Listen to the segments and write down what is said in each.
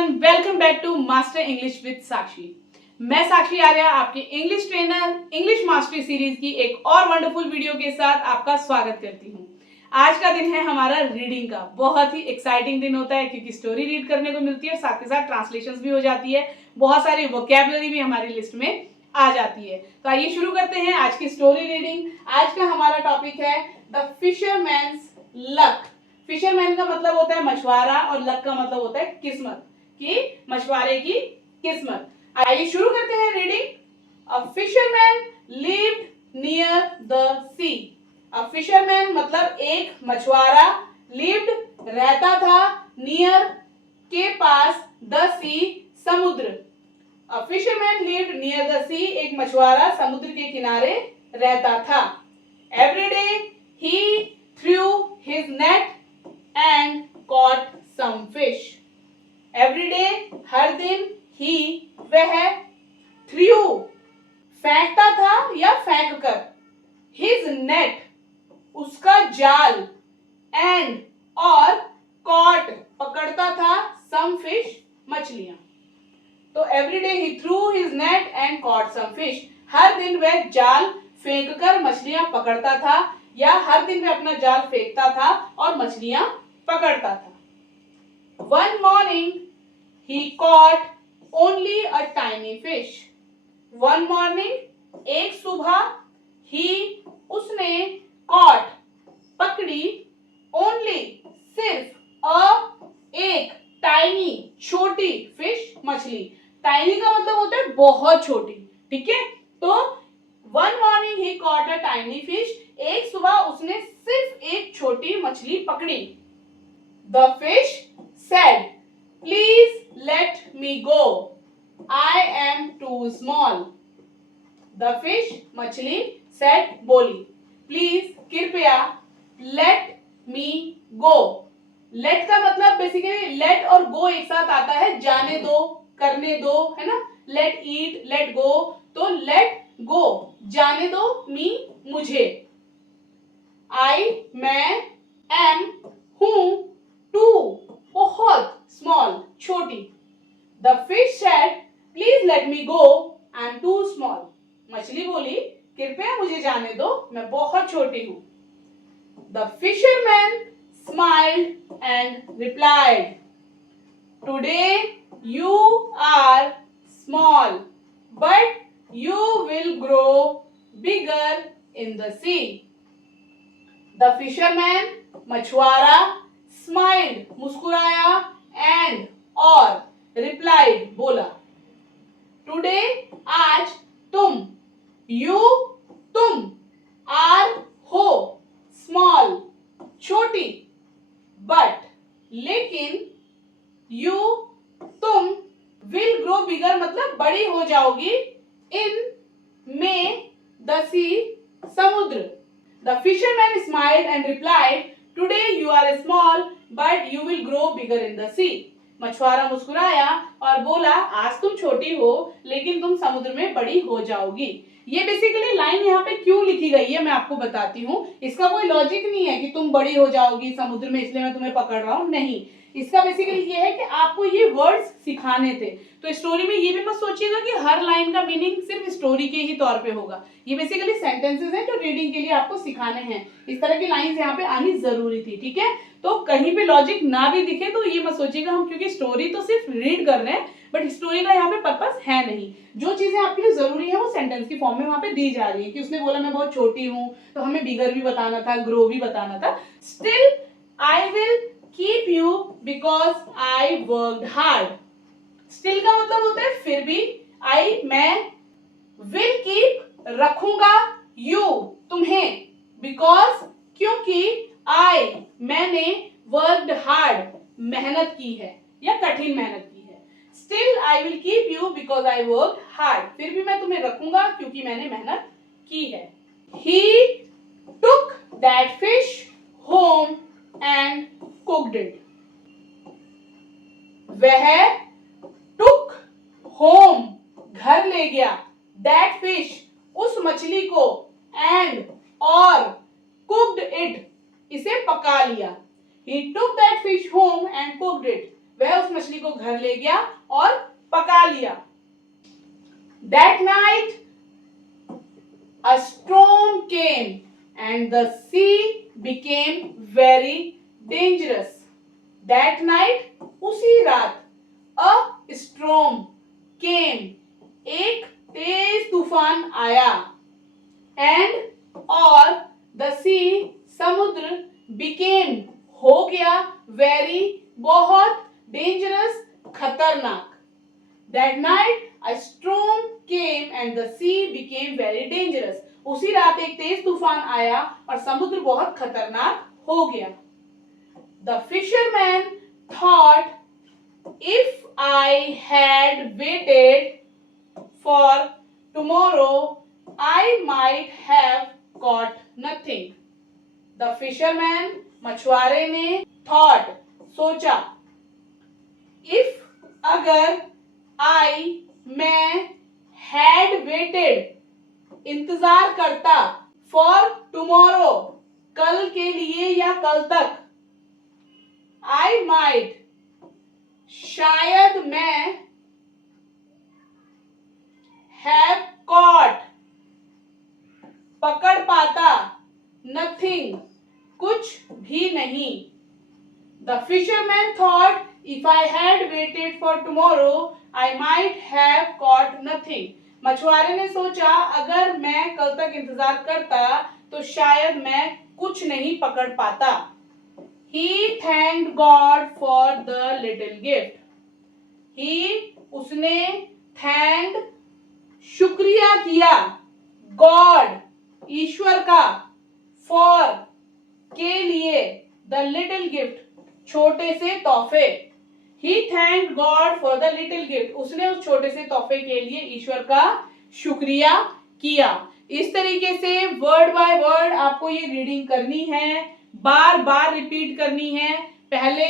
Everyone, welcome back to Master English with Sakshi. मैं साक्षी आर्या आपके English trainer English mastery series की एक और वंडरफुल वीडियो के साथ आपका स्वागत करती हूँ। आज का दिन है हमारा रीडिंग का। बहुत ही एक्साइटिंग दिन होता है क्योंकि स्टोरी रीड करने को मिलती है और साथ के साथ ट्रांसलेशंस भी हो जाती है। बहुत सारी वोकैबुलरी भी हमारी लिस्ट में आ जाती है। तो आइए शुरू करते हैं आज की स्टोरी रीडिंग। आज का हमारा टॉपिक है द फिशरमैन्स लक। फिशरमैन का मतलब होता है मछुआरा और लक का मतलब होता है किस्मत, कि मछुआरे की किस्मत। आइए शुरू करते हैं reading. A fisherman lived near the sea. A fisherman मतलब एक मछुआरा, लिव्ड रहता था, नियर के पास, द सी समुद्र। A fisherman lived near the sea, एक मछुआरा समुद्र के किनारे रहता था। Every day he threw his net and caught some fish. Every day, हर दिन, he वह threw फेंकता था या फेंक कर, his net उसका जाल, and और caught पकड़ता था, some fish मछलियां। तो every day he threw his net and caught some fish. हर दिन वह जाल फेंक कर मछलियां पकड़ता था या हर दिन वह अपना जाल फेंकता था और मछलियां पकड़ता था। One morning he caught only a tiny fish. One morning एक सुबह he उसने caught पकड़ी only सिर्फ a एक tiny छोटी fish मछली। tiny का मतलब होता है बहुत छोटी, ठीक है। तो one morning he caught a tiny fish, एक सुबह उसने सिर्फ एक छोटी मछली पकड़ी। The fish said, "Please let me go. I am too small." The fish मछली said बोली, please कृपया, let me go. Let का मतलब बेसिकली let और go एक साथ आता है, जाने दो, करने दो, है ना। Let eat, let go, तो let go जाने दो, me मुझे, I मैं, am हूँ, टू बहुत, स्मॉल छोटी। The fish said, "Please let me go. I am too small." मछली बोली, कृपया मुझे जाने दो, मैं बहुत छोटी हूँ। The fisherman smiled and replied, "Today you are small, but you will grow bigger in the sea." The fisherman मछुआरा smiled मुस्कुराया and और replied बोला, today आज तुम, you तुम, are हो small छोटी, but लेकिन you तुम will grow bigger मतलब बड़ी हो जाओगी, in में the sea समुद्र। The fisherman smiled and replied, "Today you are small, but you will grow bigger in the sea." मछुआरा मुस्कुराया और बोला, आज तुम छोटी हो लेकिन तुम समुद्र में बड़ी हो जाओगी। ये बेसिकली लाइन यहाँ पे क्यों लिखी गई है मैं आपको बताती हूँ। इसका कोई लॉजिक नहीं है कि तुम बड़ी हो जाओगी समुद्र में इसलिए मैं तुम्हें पकड़ रहा हूँ, नहीं। इसका बेसिकली ये है कि आपको ये वर्ड्स सिखाने थे। तो स्टोरी में ये भी मत सोचिएगा कि हर लाइन का मीनिंग सिर्फ स्टोरी के ही तौर पे होगा। ये बेसिकली सेंटेंसेस हैं जो रीडिंग के लिए आपको सिखाने हैं। इस तरह की लाइंस यहाँ पे आनी जरूरी थी, ठीक है। तो कहीं पे लॉजिक ना भी दिखे तो ये मत सोचिएगा हम क्योंकि स्टोरी तो सिर्फ रीड कर रहे हैं, बट स्टोरी का यहाँ पे पर्पस है नहीं। जो चीजें आपके लिए जरूरी है वो सेंटेंस की फॉर्म में वहां पे दी जा रही है कि उसने बोला मैं बहुत छोटी हूँ, तो हमें बिगर भी बताना था, ग्रो भी बताना था। Still I will keep you because I worked hard. Still का मतलब होता है फिर भी, I मैं, will keep रखूंगा, you तुम्हें, because क्योंकि I मैंने worked hard मेहनत की है या कठिन मेहनत की है। Still I will keep you because I worked hard. फिर भी मैं तुम्हें रखूंगा क्योंकि मैंने मेहनत की है। He took that fish home and cooked it. वह took home घर ले गया, that fish उस मछली को, and और cooked it इसे पका लिया। He took that fish home and cooked it. वह उस मछली को घर ले गया और पका लिया। That night a storm came and the sea became very dangerous. That night, उसी रात, a storm came, एक तेज तूफान आया, and और the sea, समुद्र, became, हो गया, very, बहुत, dangerous, खतरनाक. That night a storm came and the sea became very dangerous. उसी रात एक तेज तूफान आया और समुद्र बहुत खतरनाक हो गया. The fisherman thought, if I had waited for tomorrow, I might have caught nothing. The fisherman, मछुआरे ने, thought, सोचा, if, अगर, I, मैं, had waited, इंतजार करता, for tomorrow, कल के लिए या कल तक, I might, शायद मैं, have caught, पकड़ पाता, nothing, कुछ भी नहीं. The fisherman thought, if I had waited for tomorrow, I might have caught nothing. मछुआरे ने सोचा, अगर मैं कल तक इंतजार करता तो शायद मैं कुछ नहीं पकड़ पाता. He thanked God for the little gift. He, उसने, thanked, शुक्रिया किया, God, ईश्वर का, for, के लिए, the little gift, छोटे से तोहफे. He thanked God for the little gift. उसने उस छोटे से तोहफे के लिए ईश्वर का शुक्रिया किया. इस तरीके से वर्ड बाय वर्ड आपको ये रीडिंग करनी है, बार बार रिपीट करनी है. पहले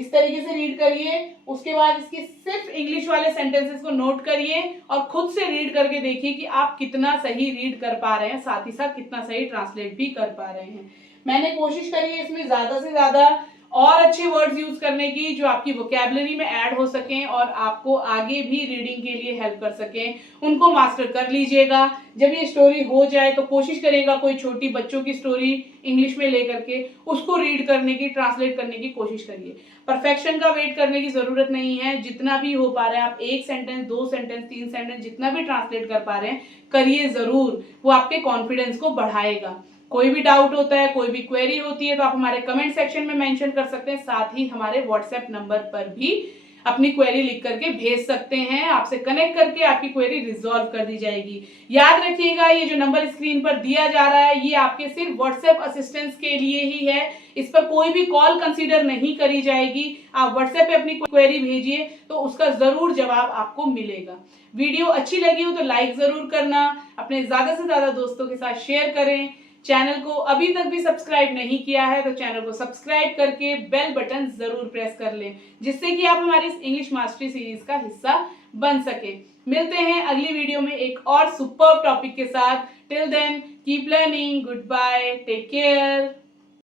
इस तरीके से रीड करिए, उसके बाद इसके सिर्फ इंग्लिश वाले सेंटेंसेस को नोट करिए और खुद से रीड करके देखिए कि आप कितना सही रीड कर पा रहे हैं, साथ ही साथ कितना सही ट्रांसलेट भी कर पा रहे हैं. मैंने कोशिश करी है इसमें ज्यादा से ज्यादा और अच्छे वर्ड्स यूज करने की जो आपकी वोकैबुलरी में ऐड हो सकें और आपको आगे भी रीडिंग के लिए हेल्प कर सकें. उनको मास्टर कर लीजिएगा. जब ये स्टोरी हो जाए तो कोशिश करेगा कोई छोटी बच्चों की स्टोरी इंग्लिश में लेकर के उसको रीड करने की, ट्रांसलेट करने की कोशिश करिए. परफेक्शन का वेट करने की जरूरत नहीं है. जितना भी हो पा रहा है आप एक सेंटेंस, 2 सेंटेंस, 3 सेंटेंस जितना भी ट्रांसलेट कर पा रहे हैं करिए जरूर. वो आपके कॉन्फिडेंस को बढ़ाएगा. कोई भी डाउट होता है, कोई भी क्वेरी होती है तो आप हमारे कमेंट सेक्शन में मेंशन कर सकते हैं. साथ ही हमारे व्हाट्सएप नंबर पर भी अपनी क्वेरी लिख करके भेज सकते हैं. आपसे कनेक्ट करके आपकी क्वेरी रिजॉल्व कर दी जाएगी. याद रखिएगा ये जो नंबर स्क्रीन पर दिया जा रहा है ये आपके सिर्फ व्हाट्सएप असिस्टेंस के लिए ही है. इस पर कोई भी कॉल कंसीडर नहीं करी जाएगी. आप व्हाट्सएप पे अपनी क्वेरी भेजिए तो उसका जरूर जवाब आपको मिलेगा. वीडियो अच्छी लगी हो तो लाइक जरूर करना, अपने ज्यादा से ज्यादा दोस्तों के साथ शेयर करें. चैनल को अभी तक भी सब्सक्राइब नहीं किया है तो चैनल को सब्सक्राइब करके बेल बटन जरूर प्रेस कर लें जिससे कि आप हमारी इस इंग्लिश मास्टरी सीरीज का हिस्सा बन सके. मिलते हैं अगली वीडियो में एक और सुपर्ब टॉपिक के साथ. Till then keep learning. Goodbye, take care.